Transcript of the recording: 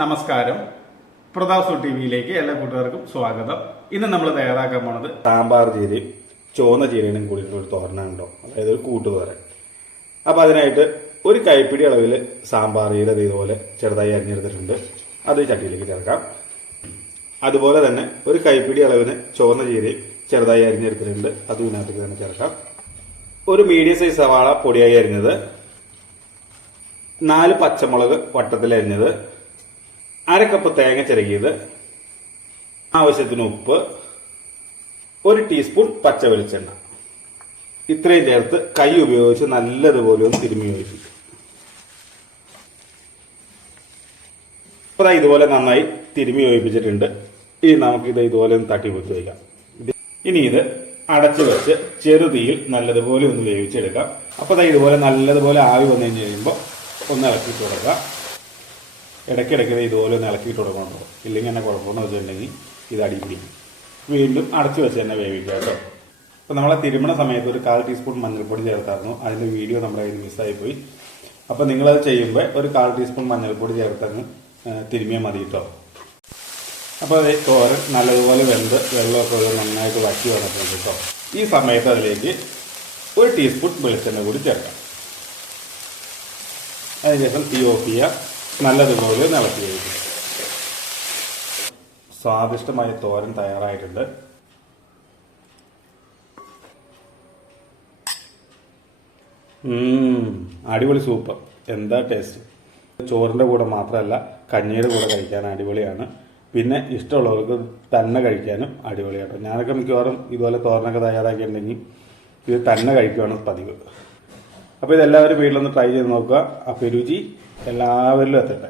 നമസ്കാരം. പ്രതാപ് ടി വിയിലേക്ക് എല്ലാ കൂട്ടുകാർക്കും സ്വാഗതം. ഇന്ന് നമ്മൾ തയ്യാറാക്കാൻ പോണത് സാമ്പാർ ചീരയും ചുവന്ന ചീരയും കൂടിയിട്ട് ഒരു തോരനുണ്ടോ, അതായത് ഒരു കൂട്ടുതോരൻ. അപ്പൊ അതിനായിട്ട് ഒരു കൈപ്പിടി അളവിൽ സാമ്പാർ ചീര ഇതുപോലെ ചെറുതായി അരിഞ്ഞെടുത്തിട്ടുണ്ട്. അത് ചട്ടിയിലേക്ക് ചേർക്കാം. അതുപോലെ തന്നെ ഒരു കൈപ്പിടി അളവിന് ചുവന്ന ചീരയും ചെറുതായി അരിഞ്ഞെടുത്തിട്ടുണ്ട്. അതും ഇതിനകത്തേക്ക് തന്നെ ചേർക്കാം. ഒരു മീഡിയം സൈസ് സവാള പൊടിയായി അരിഞ്ഞത്, 4 പച്ചമുളക് വട്ടത്തിൽ അരിഞ്ഞത്, 1/2 കപ്പ് തേങ്ങ ചിരകിയത്, ആവശ്യത്തിന് ഉപ്പ്, 1 ടീസ്പൂൺ പച്ച വെളിച്ചെണ്ണ. ഇത്രയും ചേർത്ത് കൈ ഉപയോഗിച്ച് നല്ലതുപോലെ ഒന്ന് തിരുമ്മി യോജിപ്പിക്കും. അപ്പൊ ഇതുപോലെ നന്നായി തിരുമ്മി യോജിപ്പിച്ചിട്ടുണ്ട്. ഇനി നമുക്കിത് ഇതുപോലെ ഒന്ന് തട്ടി പൊത്തി വയ്ക്കാം. ഇനി ഇത് അടച്ചു വെച്ച് ചെറുതീയിൽ നല്ലതുപോലെ ഒന്ന് വേവിച്ചെടുക്കാം. അപ്പൊ ഇതുപോലെ നല്ലതുപോലെ ആവി വന്നു കഴിയുമ്പോൾ ഒന്ന് ഇളക്കിയിട്ട് കൊടുക്കുക. ഇടയ്ക്കിടയ്ക്ക് ഇതുപോലെ ഒന്ന് ഇളക്കിയിട്ട് കൊടുക്കണം. ഇല്ലെങ്കിൽ തന്നെ കുഴപ്പമെന്ന് വെച്ചിട്ടുണ്ടെങ്കിൽ ഇത് അടിപിടിക്കും. വീണ്ടും അടച്ചു വെച്ച് തന്നെ വേവിക്കുക കേട്ടോ. അപ്പോൾ നമ്മളെ തിരുമണ സമയത്ത് ഒരു 1/4 ടീസ്പൂൺ മഞ്ഞൾപ്പൊടി ചേർത്തായിരുന്നു. അതിൻ്റെ വീഡിയോ നമ്മുടെ കയ്യിൽ മിസ്സായി പോയി. അപ്പോൾ നിങ്ങളത് ചെയ്യുമ്പോൾ ഒരു 1/4 ടീസ്പൂൺ മഞ്ഞൾപ്പൊടി ചേർത്തങ്ങ് തിരുമിയാൽ മതി കേട്ടോ. അപ്പോൾ അത് തോരൻ നല്ലതുപോലെ വെന്ത് വെള്ളമൊക്കെ നന്നായിട്ട് വറ്റി വന്നിട്ടുണ്ട് കേട്ടോ. ഈ സമയത്ത് അതിലേക്ക് 1 ടീസ്പൂൺ വെളിച്ചെണ്ണ കൂടി ചേർക്കാം. അതിനുശേഷം തീ ഓഫ് ചെയ്യുക. നല്ലതുപോലെ ഇളക്കി കഴിക്കും. സ്വാദിഷ്ടമായ തോരൻ തയ്യാറായിട്ടുണ്ട്. അടിപൊളി സൂപ്പർ. എന്താ ടേസ്റ്റ്! ചോറിൻ്റെ കൂടെ മാത്രമല്ല, കഞ്ഞിയുടെ കൂടെ കഴിക്കാൻ അടിപൊളിയാണ്. പിന്നെ ഇഷ്ടമുള്ളവർക്ക് തന്നെ കഴിക്കാനും അടിപൊളിയാട്ടോ. ഞാനൊക്കെ മിക്കവാറും ഇതുപോലെ തോരനൊക്കെ തയ്യാറാക്കിയിട്ടുണ്ടെങ്കിൽ ഇത് തന്നെ കഴിക്കുകയാണ് പതിവ്. അപ്പോൾ ഇതെല്ലാവരും വീട്ടിലൊന്ന് ട്രൈ ചെയ്ത് നോക്കുക. അപ്പോൾ രുചി എല്ലാവരിലും എത്തട്ടെ.